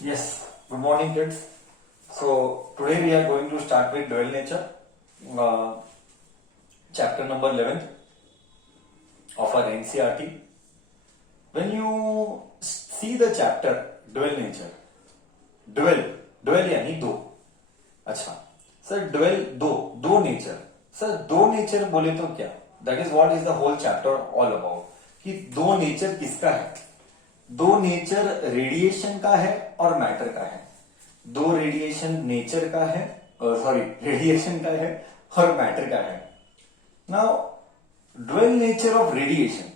Yes, good morning, kids. So, today we are going to start with dual nature, uh, chapter number 11 of our NCRT. When you see the chapter dual nature, dual यानी दो. अच्छा sir, dual दो nature. Sir, दो nature बोले तो क्या? That is what is the whole chapter all about. कि दो नेचर किसका है? दो नेचर रेडिएशन का है और मैटर का है. दो रेडिएशन नेचर का है, सॉरी रेडिएशन का है और मैटर का है. Now dual nature of radiation,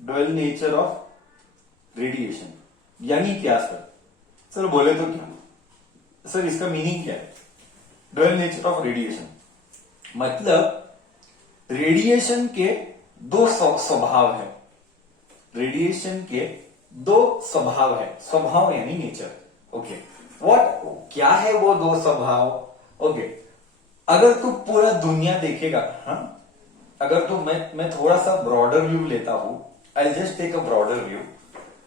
dual nature of radiation यानी क्या सर? सर बोले तो क्या? सर इसका मीनिंग क्या है? ड्वेल नेचर ऑफ रेडिएशन मतलब रेडिएशन के दो स्वभाव है. रेडिएशन के दो स्वभाव है. स्वभाव यानी नेचर. ओके, व्हाट क्या है वो दो स्वभाव? ओके, अगर तू पूरा दुनिया देखेगा, हाँ, अगर तू मैं थोड़ा सा ब्रॉडर व्यू लेता हूं. I just take a broader view.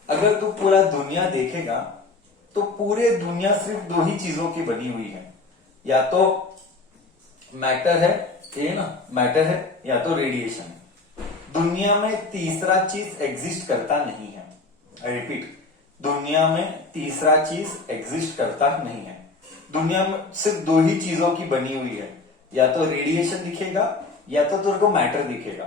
अगर तू पूरा दुनिया देखेगा तो पूरे दुनिया सिर्फ दो ही चीजों की बनी हुई है. या तो मैटर है, ये ना मैटर है, या तो रेडिएशन है. दुनिया में तीसरा चीज एग्जिस्ट करता नहीं है. आई रिपीट, दुनिया में तीसरा चीज एग्जिस्ट करता नहीं है. दुनिया में सिर्फ दो ही चीजों की बनी हुई है. या तो रेडिएशन दिखेगा या तो तेरे को मैटर दिखेगा.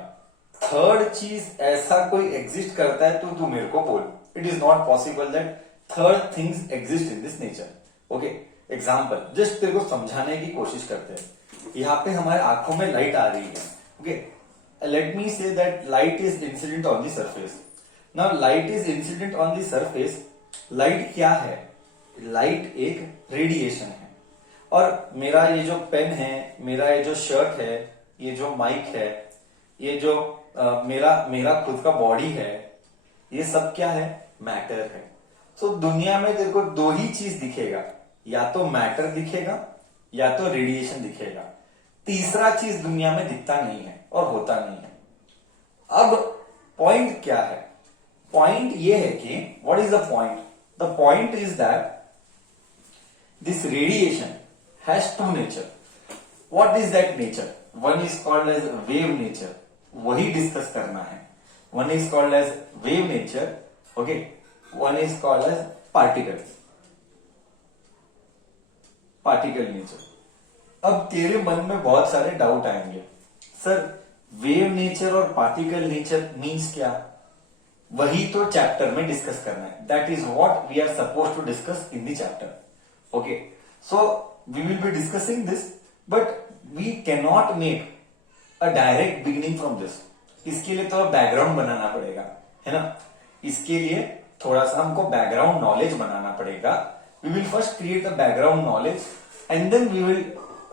थर्ड चीज ऐसा कोई एग्जिस्ट करता है तो तू मेरे को बोल. It is not possible that third things exist in this nature. Okay, example just तेरे को समझाने की कोशिश करते हैं. यहाँ पे हमारे आंखों में लाइट आ रही है. Okay, let me say that light is incident on the surface. Now light is incident on the surface. Light क्या है? लाइट एक रेडिएशन है. और मेरा ये जो पेन है, मेरा ये जो शर्ट है, ये जो माइक है, ये जो मेरा खुद का बॉडी है, ये सब क्या है? मैटर है. सो दुनिया में तेरे को दो ही चीज दिखेगा. या तो मैटर दिखेगा या तो रेडिएशन दिखेगा. तीसरा चीज दुनिया में दिखता नहीं है और होता नहीं है. अब पॉइंट क्या है? पॉइंट ये है कि what is the point? The point is that this radiation has two nature. What is that nature? One is called as wave nature. वही डिस्कस करना है. One is called as wave nature. Okay, one is called as particle nature. अब तेरे मन में बहुत सारे doubt आएंगे. सर, वेव नेचर और पार्टिकल नेचर मीन्स क्या? वही तो चैप्टर में डिस्कस करना है. That is what we are suppose to discuss in the chapter. Okay, so we will be discussing this, but we can not make a direct beginning from this. इसके लिए तो background बनाना पड़ेगा, है ना. इसके लिए थोड़ा सा हमको बैकग्राउंड नॉलेज बनाना पड़ेगा. We will first create the background knowledge and then we will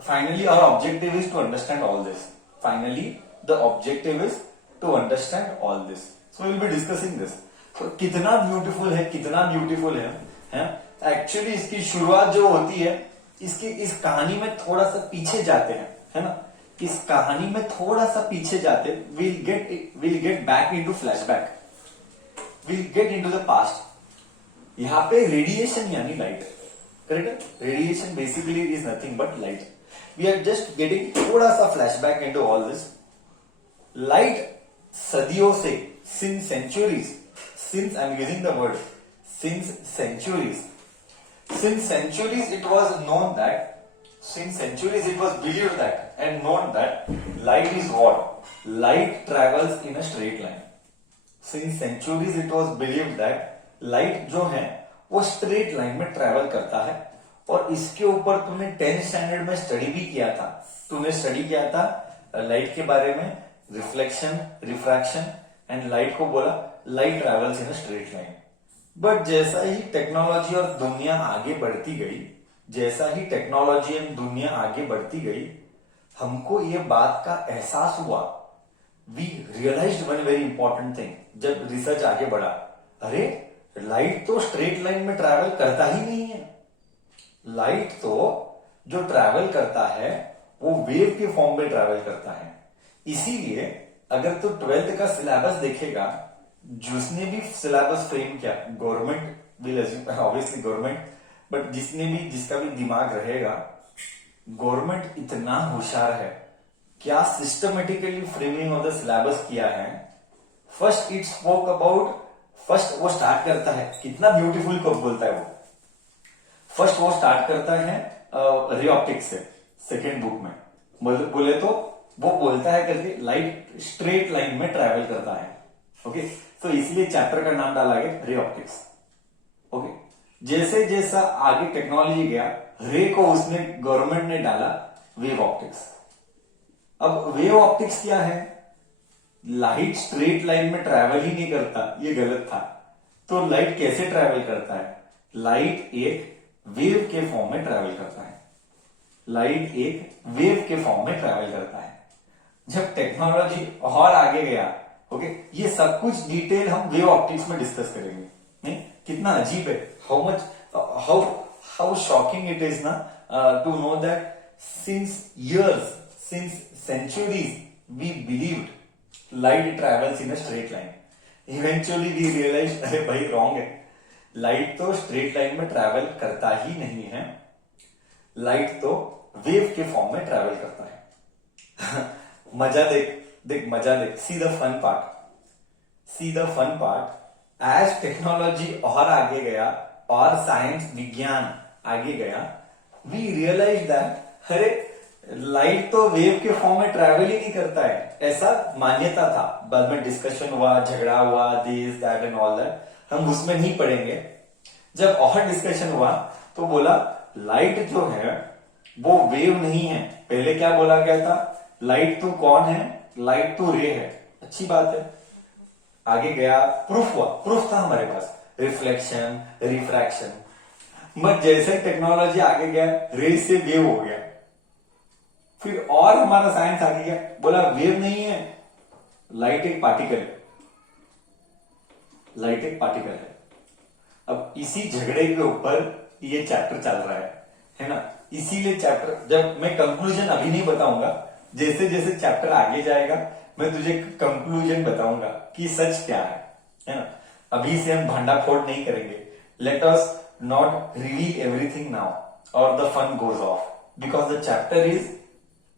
finally our objective is to understand all this. Finally the objective is to understand all this. So we will be discussing this. So कितना beautiful है, कितना beautiful है. Actually इसकी शुरुआत जो होती है, इसकी इस कहानी में थोड़ा सा पीछे जाते हैं, है ना. इस कहानी में थोड़ा सा पीछे जाते, we'll get back into flashback. We'll get into the past. यहाँ पे रेडिएशन यानी light, correct. Radiation basically is nothing but light. We are just getting थोड़ा सा flashback into all this. Light सदियों से, since centuries, since I'm using the word since centuries it was known that, since centuries it was believed that and known that light is what? Light travels in a straight line. Since centuries it was believed that light जो है वो straight line में travel करता है. और इसके ऊपर तूने 10th स्टैंडर्ड में स्टडी भी किया था. तूने स्टडी किया था लाइट के बारे में, रिफ्लेक्शन, रिफ्रैक्शन, एंड लाइट को बोला light travels in a straight line. But जैसा ही टेक्नोलॉजी और दुनिया आगे बढ़ती गई, जैसा ही टेक्नोलॉजी एंड दुनिया आगे बढ़ती गई, हमको ये बात का एहसास हुआ. We realized one very important thing. जब रिसर्च आगे बढ़ा, अरे लाइट तो स्ट्रेट लाइन में ट्रेवल करता ही नहीं है. लाइट तो जो ट्रैवल करता है वो वेव के फॉर्म में ट्रैवल करता है. इसीलिए अगर तू 12th का सिलेबस देखेगा जिसने भी सिलेबस फ्रेम किया, government will obviously government, but जिसका भी दिमाग रहेगा, गवर्नमेंट इतना होशियार है, क्या systematically framing of the syllabus किया है। First it spoke about, first वो स्टार्ट करता है, कितना ब्यूटीफुल को बोलता है वो, फर्स्ट वो स्टार्ट करता है रे ऑप्टिक्स से, सेकेंड बुक में बोले तो वो बोलता है करके लाइट स्ट्रेट लाइन में ट्रेवल करता है। ओके, तो इसलिए चैप्टर का नाम डाला गया रे ऑप्टिक्स। ओके, जैसे जैसा आगे टेक्नोलॉजी गया, रे को उसने गवर्नमेंट ने डाला वेव ऑप्टिक्स। अब वेव ऑप्टिक्स क्या है, लाइट स्ट्रेट लाइन में ट्रेवल ही नहीं करता, ये गलत था। तो लाइट कैसे ट्रेवल करता है, लाइट एक वेव के फॉर्म में ट्रेवल करता है, लाइट एक वेव के फॉर्म में ट्रेवल करता है। जब टेक्नोलॉजी और आगे गया, ओके, ये सब कुछ डिटेल हम वेव ऑप्टिक्स में डिस्कस करेंगे। नहीं, कितना अजीब है, हाउ शॉकिंग इट इज ना to know that since years, since centuries we believed light travels in a straight line. Eventually we realized अरे भाई रॉन्ग है, लाइट तो स्ट्रेट लाइन में ट्रैवल करता ही नहीं है, लाइट तो वेव के फॉर्म में ट्रैवल करता है। मजा देख मजा देख, see the fun part, as technology और आगे गया और साइंस विज्ञान आगे गया, वी रियलाइज दैट अरे लाइट तो वेव के फॉर्म में ट्रैवल ही नहीं करता है, ऐसा मान्यता था। बाद में डिस्कशन हुआ, झगड़ा हुआ, this that and all that, हम उसमें नहीं पढ़ेंगे। जब और डिस्कशन हुआ तो बोला लाइट जो है वो वेव नहीं है। पहले क्या बोला गया था, लाइट तो कौन है, लाइट तो रे है, अच्छी बात है। आगे गया, प्रूफ हुआ, प्रूफ था हमारे पास, रिफ्लेक्शन, रिफ्रैक्शन। बट जैसे टेक्नोलॉजी आगे गया, रे से वेव हो गया, फिर और हमारा साइंस आगे गया, बोला वेव नहीं है, लाइट एक पार्टिकल है, लाइट एक पार्टिकल है। अब इसी झगड़े के ऊपर ये चैप्टर चल रहा है ना। इसीलिए चैप्टर, जब मैं कंक्लूजन अभी नहीं बताऊंगा, जैसे जैसे चैप्टर आगे जाएगा मैं तुझे कंक्लूजन बताऊंगा कि सच क्या है ना। अभी से हम भांडाफोड़ नहीं करेंगे, let us not reveal everything now और the fun goes off, because the chapter is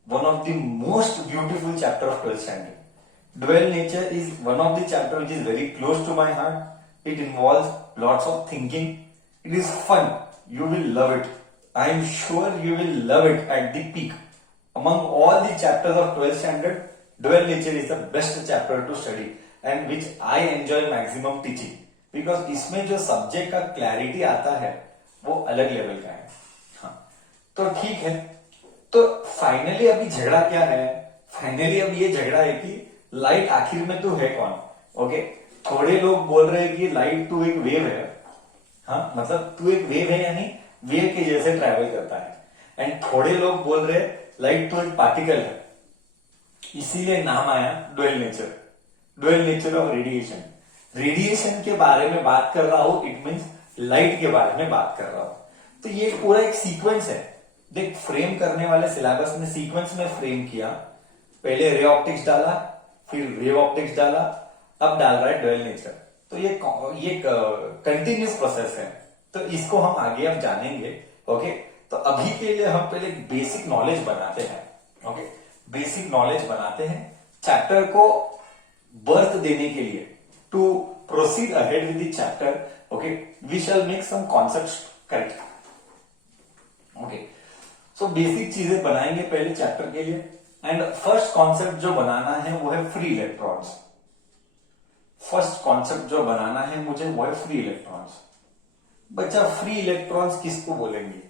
one of the most beautiful chapter of 12th standard. Dual nature is one of the chapter which is very close to my heart. It involves lots of thinking. It is fun. You will love it. I am sure you will love it at the peak. Among all the chapters of 12th standard, dual nature is the best chapter to study and which I enjoy maximum teaching. Because इसमें जो subject का clarity आता है वो अलग level का है। हाँ, तो ठीक है। तो फाइनली अभी झगड़ा क्या है, फाइनली अब ये झगड़ा है कि लाइट आखिर में तो है कौन। ओके, थोड़े लोग बोल रहे हैं कि लाइट तू एक वेव है, हाँ मतलब तू एक वेव है यानी वेव के जैसे ट्रैवल करता है, एंड थोड़े लोग बोल रहे हैं लाइट तो एक पार्टिकल है। इसीलिए नाम आया dual nature, dual nature of radiation. Radiation के बारे में बात कर रहा हूं, इट मीन्स लाइट के बारे में बात कर रहा हूं। तो ये पूरा एक सीक्वेंस है, देख फ्रेम करने वाले सिलेबस ने सीक्वेंस में फ्रेम किया, पहले रे ऑप्टिक्स डाला, फिर वेव ऑप्टिक्स डाला, अब डाल रहा है डुअल नेचर। तो ये कंटिन्यूस प्रोसेस है, तो इसको हम आगे अब जानेंगे। ओके, तो अभी के लिए हम पहले बेसिक नॉलेज बनाते हैं। ओके, बेसिक नॉलेज बनाते हैं चैप्टर को बर्थ देने के लिए। To proceed ahead with the chapter, okay, we shall make some concepts correct. Okay, so basic चीजें बनाएंगे पहले चैप्टर के लिए। एंड फर्स्ट कॉन्सेप्ट जो बनाना है वो है फ्री इलेक्ट्रॉन्स। फर्स्ट कॉन्सेप्ट जो बनाना है मुझे वो है फ्री इलेक्ट्रॉन्स। बच्चा फ्री इलेक्ट्रॉन्स किसको बोलेंगे,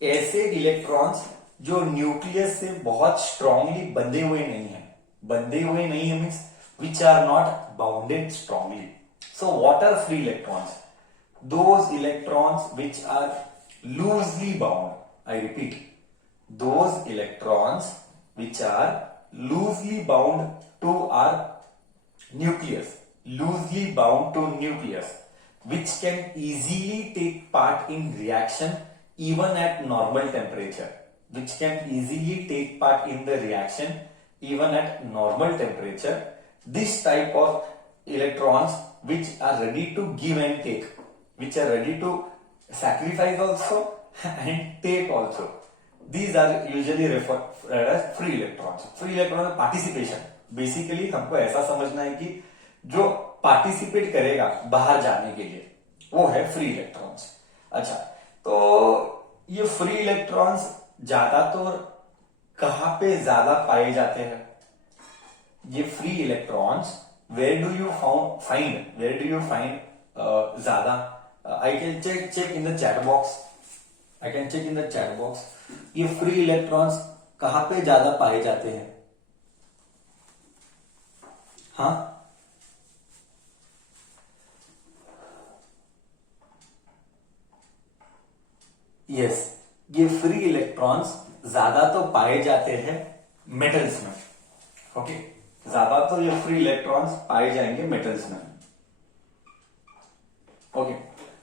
ऐसे इलेक्ट्रॉन्स जो न्यूक्लियस से बहुत स्ट्रांगली बंधे हुए नहीं है। बंधे हुए नहीं है means which are not bounded strongly. So what are free electrons, those electrons which are loosely bound. I repeat, those electrons which are loosely bound to our nucleus, loosely bound to nucleus, which can easily take part in reaction even at normal temperature, which can easily take part in the reaction even at normal temperature. This type of electrons which are ready to give and take, which are ready to sacrifice also and take also. These are usually referred as free electrons. Free electron participation, basically हमको ऐसा समझना है कि जो participate करेगा बाहर जाने के लिए वो है फ्री इलेक्ट्रॉन्स। अच्छा, तो ये फ्री इलेक्ट्रॉन्स ज्यादातर कहां पे ज्यादा पाए जाते हैं? ये free electrons where do you find ज्यादा? I can check in the chat box. ये फ्री इलेक्ट्रॉन्स कहां पे ज्यादा पाए जाते हैं? हाँ, यस, ये फ्री इलेक्ट्रॉन्स ज्यादा तो पाए जाते हैं मेटल्स में। ओके, ज्यादा तो ये फ्री इलेक्ट्रॉन्स पाए जाएंगे मेटल्स में। ओके,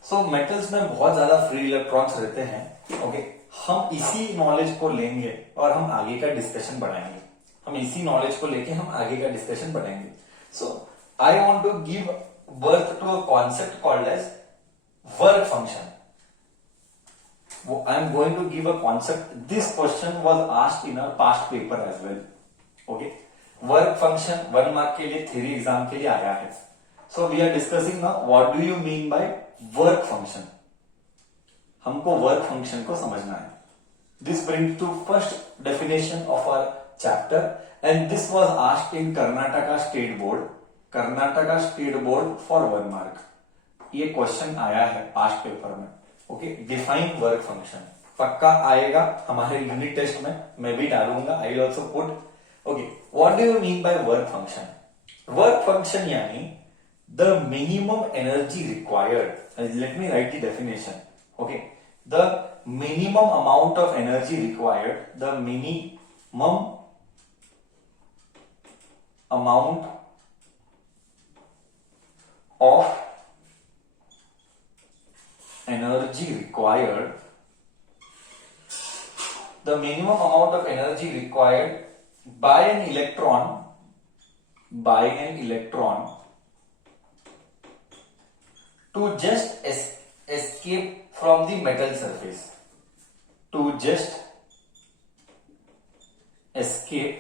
सो मेटल्स में बहुत ज्यादा फ्री इलेक्ट्रॉन्स रहते हैं। ओके, हम इसी नॉलेज को लेंगे और हम आगे का डिस्कशन बढ़ाएंगे। So I want to give birth to a concept called as work function. I am going to give a concept. This question was asked in a past paper as well. Okay, work function 1 mark के लिए theory exam के लिए आया है। So we are discussing now what do you mean by work function. हमको work function को समझना है। This brings to first definition of our chapter and this was asked in Karnataka State Board for 1 mark. ये question आया है past paper में। Okay, define work function पक्का आएगा हमारे यूनिट टेस्ट में, मैं भी डालूंगा। I will also put. Okay, what do you mean by work function? Work function यानी the minimum energy required. Let me write the definition. Okay, the minimum amount of energy required, the minimum amount of energy required, the minimum amount of energy required by an electron to just escape from the metal surface, to just escape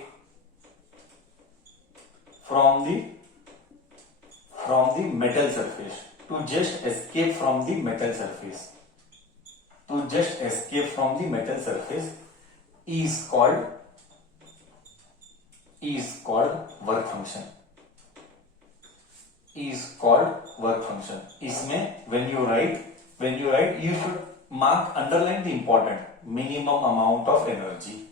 from the metal surface, to just escape from the metal surface, is called work function. इसमें when you write you should underline the important minimum amount of energy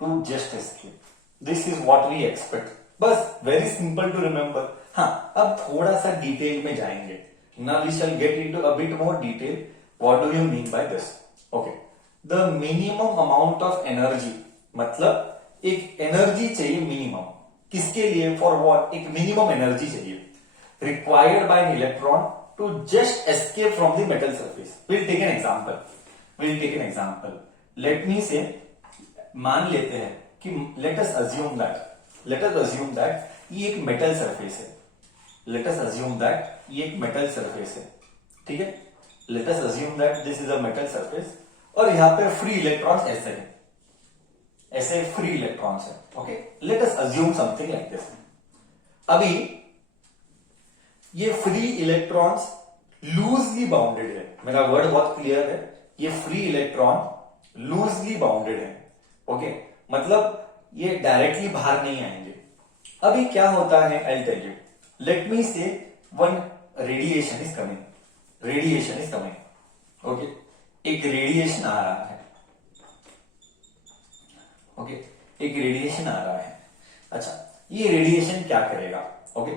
to just escape. This is what we expect. बस very simple to remember. हाँ, अब थोड़ा सा detail में जाएंगे। Now we shall get into a bit more detail. What do you mean by this? Okay, the minimum amount of energy मतलब एक energy चाहिए मिनिमम, किसके लिए? For what? एक मिनिमम एनर्जी चाहिए required by an electron to just escape from the metal surface. We'll take an example. Let me say, मान लेते हैं कि let us assume that ये एक मेटल सरफेस है। ठीक है, let us assume that this is a metal surface और यहाँ पे फ्री इलेक्ट्रॉन्स ऐसे फ्री इलेक्ट्रॉन्स है। Okay, let us assume something like this. अभी ये फ्री इलेक्ट्रॉन्स लूजली बाउंडेड है। मेरा वर्ड बहुत क्लियर है, ये फ्री इलेक्ट्रॉन लूजली बाउंडेड है। ओके, मतलब ये डायरेक्टली बाहर नहीं आएंगे। अभी क्या होता है, I tell you. Let me say one radiation is coming. Okay, एक रेडिएशन आ रहा है। अच्छा, ये रेडिएशन क्या करेगा? ओके,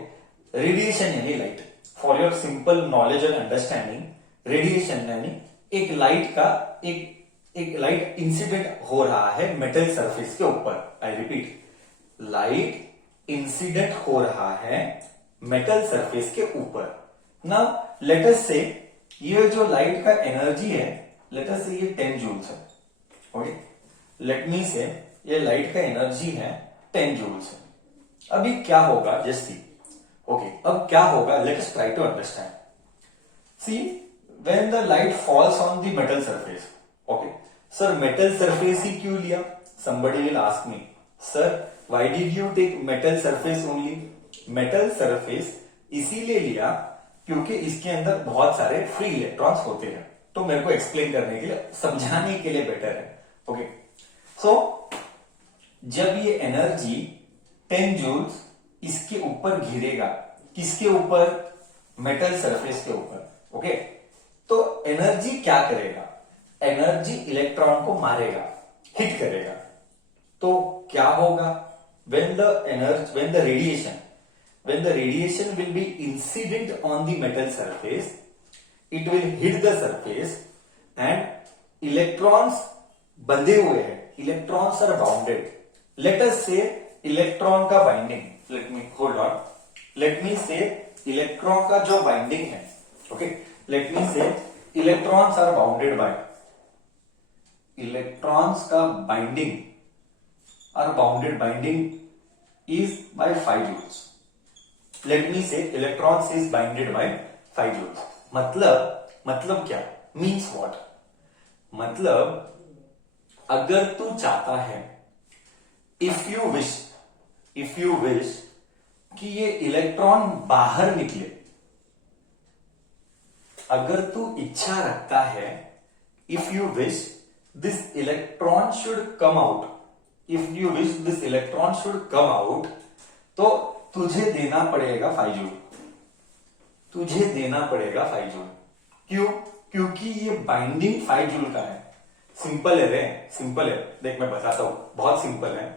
रेडिएशन यानी light. For your simple knowledge and understanding, radiation यानी एक लाइट इंसिडेंट हो रहा है मेटल सरफेस के ऊपर। आई रिपीट, लाइट इंसिडेंट हो रहा है मेटल सरफेस के ऊपर। ना लेट अस से ये जो लाइट का एनर्जी है, लेट अस से ये 10 जूल्स है। ओके, लेट मी से ये लाइट का एनर्जी है 10 जूल्स है। अभी क्या होगा, जस्ट सी। ओके, अब क्या होगा, let us try to understand. See, when the light falls on the metal surface. Okay sir, metal surface ही क्यों लिया? somebody will ask me, sir why did you take metal surface only? Metal surface इसीलिए लिया क्योंकि इसके अंदर बहुत सारे फ्री इलेक्ट्रॉन्स होते हैं, तो मेरे को एक्सप्लेन करने के लिए, समझाने के लिए बेटर है. ओके सो जब ये एनर्जी 10 जूल्स इसके ऊपर घिरेगा, किसके ऊपर? मेटल सरफेस के ऊपर. ओके तो एनर्जी क्या करेगा? एनर्जी इलेक्ट्रॉन को मारेगा, हिट करेगा. तो क्या होगा? when the radiation will be incident on the metal surface, it will hit the surface and electrons बंधे हुए हैं, electrons are bounded. Let us say electron का binding, let me say electron का जो बाइंडिंग है, okay, let me say electrons are bounded by, electrons का binding is by 5 joules. Let me say electrons is binded by 5 joules. मतलब क्या? Means what? मतलब अगर तू चाहता है, if you wish कि ये इलेक्ट्रॉन बाहर निकले, अगर तू इच्छा रखता है, if you wish this electron should come out, तो तुझे देना पड़ेगा 5 जूल. क्यों? क्योंकि ये बाइंडिंग 5 जूल का है. सिंपल है. देख मैं बताता हूं, बहुत सिंपल है.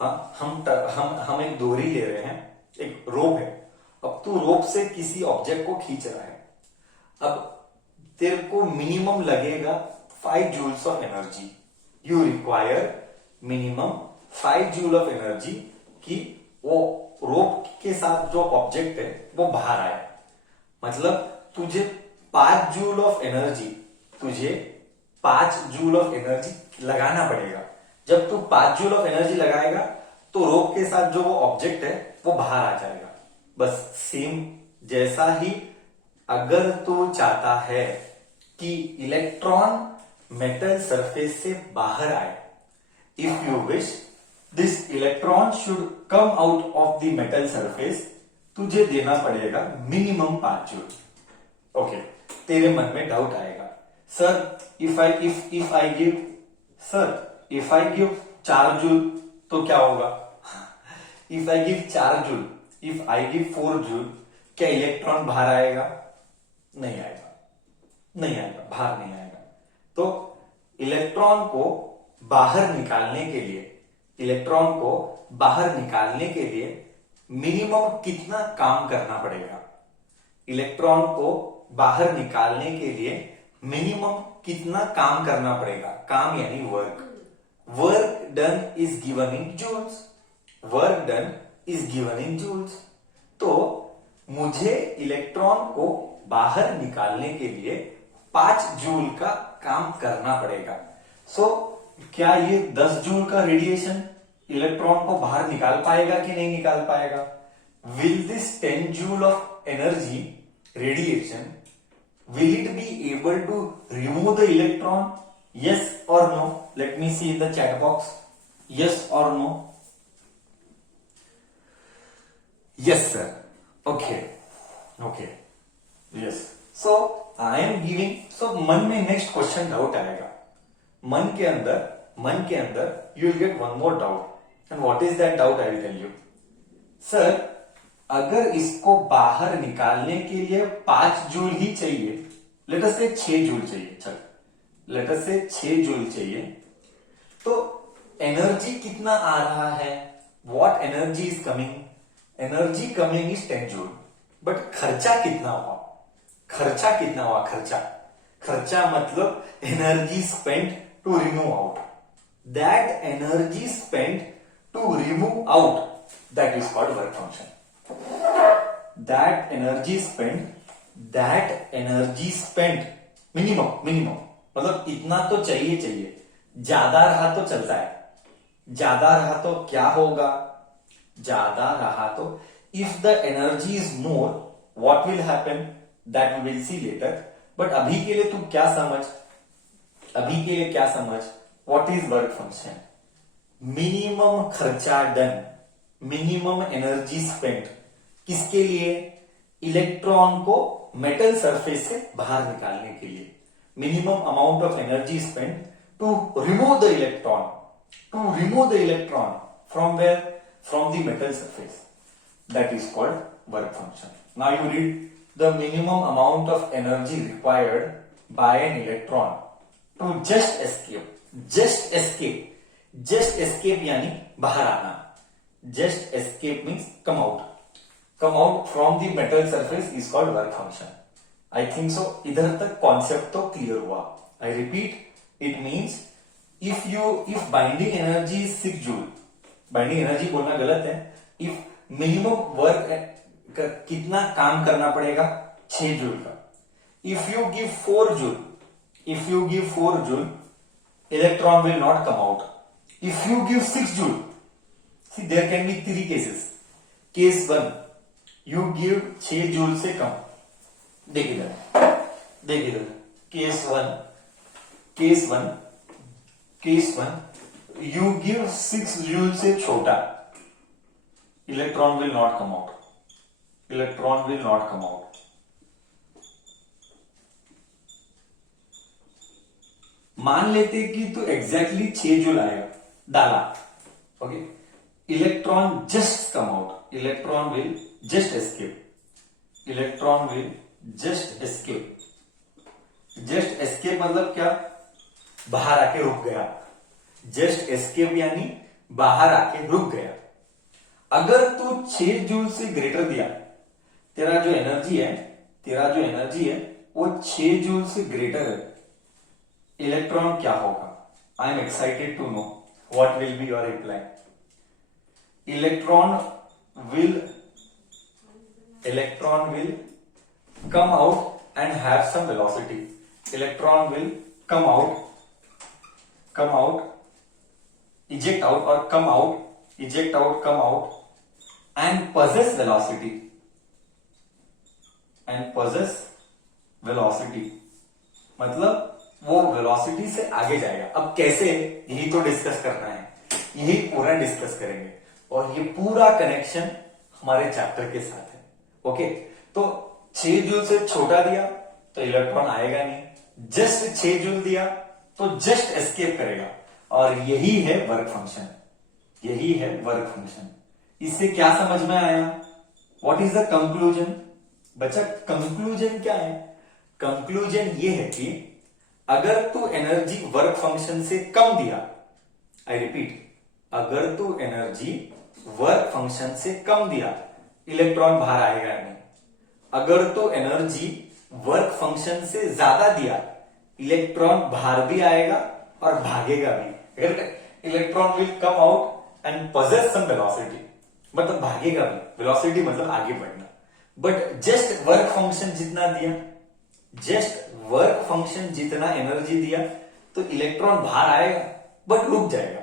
हाँ, हम एक डोरी ले रहे हैं, एक रोप है. अब तू रोप से किसी ऑब्जेक्ट को खींच रहा है. अब तेरे को मिनिमम लगेगा 5 joules of energy. You require minimum 5 joule of energy कि वो रोप के साथ जो ऑब्जेक्ट है वो बाहर आए. मतलब तुझे 5 जूल ऑफ एनर्जी लगाना पड़ेगा. जब तू 5 जूल ऑफ एनर्जी लगाएगा तो रोप के साथ जो वो ऑब्जेक्ट है वो बाहर आ जाएगा. बस सेम जैसा ही अगर तू चाहता है कि इलेक्ट्रॉन मेटल सरफेस से बाहर आए, if you wish this electron should come out of the metal surface, तुझे देना पड़ेगा मिनिमम 5 जूल. ओके, तेरे मन में डाउट आएगा, sir if I give 4 joule तो क्या होगा? if I give 4 joule, if I give 4 joule, क्या इलेक्ट्रॉन बाहर आएगा? नहीं आएगा, बाहर नहीं आएगा. तो इलेक्ट्रॉन को बाहर निकालने के लिए मिनिमम कितना काम करना पड़ेगा? इलेक्ट्रॉन को बाहर निकालने के लिए मिनिमम कितना काम करना पड़ेगा? काम यानी work done is given in joules. तो मुझे इलेक्ट्रॉन को बाहर निकालने के लिए 5 जूल का काम करना पड़ेगा. क्या ये 10 जूल का रेडिएशन इलेक्ट्रॉन को बाहर निकाल पाएगा कि नहीं निकाल पाएगा? Will this 10 joule of energy radiation, will it be able to remove the electron? Yes or no? Let me see in the chat box. Yes or no? Yes sir. Okay. Yes. So I am giving, so मन में next question doubt आएगा. मन के अंदर you will get one more doubt. And what is that doubt? I will tell you. Sir, अगर इसको बाहर निकालने के लिए 5 जूल ही चाहिए, लेट अस से 6 जूल चाहिए, चल लेट अस से 6 जूल चाहिए, तो एनर्जी कितना आ रहा है? What energy is coming? Energy coming is 10 joule. But खर्चा कितना हुआ? खर्चा मतलब energy spent to remove out. That energy spent to remove out, that is called work function. that energy spent minimum मतलब इतना तो चाहिए. ज्यादा रहा तो चलता है. ज्यादा रहा तो क्या होगा? ज्यादा रहा तो if the energy is more what will happen that we will see later, but अभी के लिए तू क्या समझ, अभी के लिए क्या समझ, what is work function? Minimum खर्चा डन, मिनिमम एनर्जी स्पेंट, किसके लिए? इलेक्ट्रॉन को मेटल सरफेस से बाहर निकालने के लिए। Minimum amount of energy spent to remove the electron, to remove the electron from where? From the metal surface, that is called work function. Now you read the minimum amount of energy required by an electron to just escape, just escape, just escape यानी बाहर आना, just escape means come out, come out from the metal surface is called work function. I think so. इधर तक concept तो clear हुआ. I repeat, it means if binding energy is 6 joule, binding energy बोलना गलत है. If minimum work कितना काम करना पड़ेगा? 6 जूल का. If you give 4 joule, if you give 4 joule, electron will not come out. If you give 6 joule, see there can be 3 cases. Case 1, you give 6 joule से कम. देख इधर case one you give 6 joule से छोटा, electron will not come out, electron will not come out. मान लेते कि तू exactly 6 joule आएगा, डाला, okay, electron just come out, electron will just escape, electron will just escape. just escape मतलब क्या? बाहर आके रुक गया. just escape यानी बाहर आके रुक गया. अगर तू 6 जूल से ग्रेटर दिया, तेरा जो एनर्जी है वो 6 जूल से ग्रेटर है, इलेक्ट्रॉन क्या होगा? I am excited to know what will be your reply. Electron will come out and have some velocity. Electron will come out, eject out or come out, eject out, come out and possess velocity, मतलब वो velocity से आगे जाएगा. अब कैसे, यही तो discuss करना है, यही पूरा डिस्कस करेंगे और ये पूरा कनेक्शन हमारे चैप्टर के साथ है. ओके, तो 6 जूल से छोटा दिया तो इलेक्ट्रॉन आएगा नहीं, जस्ट 6 जूल दिया तो जस्ट एस्केप करेगा, और यही है वर्क फंक्शन, यही है वर्क फंक्शन. इससे क्या समझ में आया? What is the conclusion? बच्चा कंक्लूजन क्या है? कंक्लूजन ये है कि अगर तू एनर्जी वर्क फंक्शन से कम दिया, आई रिपीट, अगर तू एनर्जी वर्क फंक्शन से कम दिया, इलेक्ट्रॉन बाहर आएगा नहीं. अगर तो एनर्जी वर्क फंक्शन से ज्यादा दिया, इलेक्ट्रॉन बाहर भी आएगा और भागेगा भी. Electron will come out and possess some velocity, मतलब भागेगा भी. वेलोसिटी मतलब आगे बढ़ना. बट जस्ट वर्क फंक्शन जितना दिया, जस्ट वर्क फंक्शन जितना एनर्जी दिया, तो इलेक्ट्रॉन बाहर आएगा बट रुक जाएगा,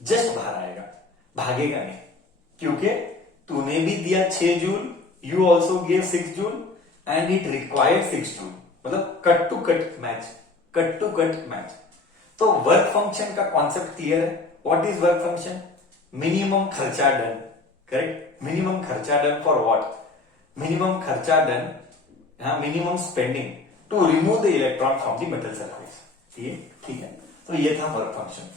जस्ट बाहर आएगा, भागेगा नहीं. क्योंकि तूने भी दिया 6 joule, you also give 6 joule and it required 6 joule, मतलब कट टू कट मैच. तो वर्क फंक्शन का कॉन्सेप्ट क्लियर है. What is work function? Minimum खर्चा डन, करेक्ट. मिनिमम खर्चा डन फॉर व्हाट? मिनिमम खर्चा done, minimum spending to remove the electron from the metal surface. ठीक है. तो ये था वर्क फंक्शन.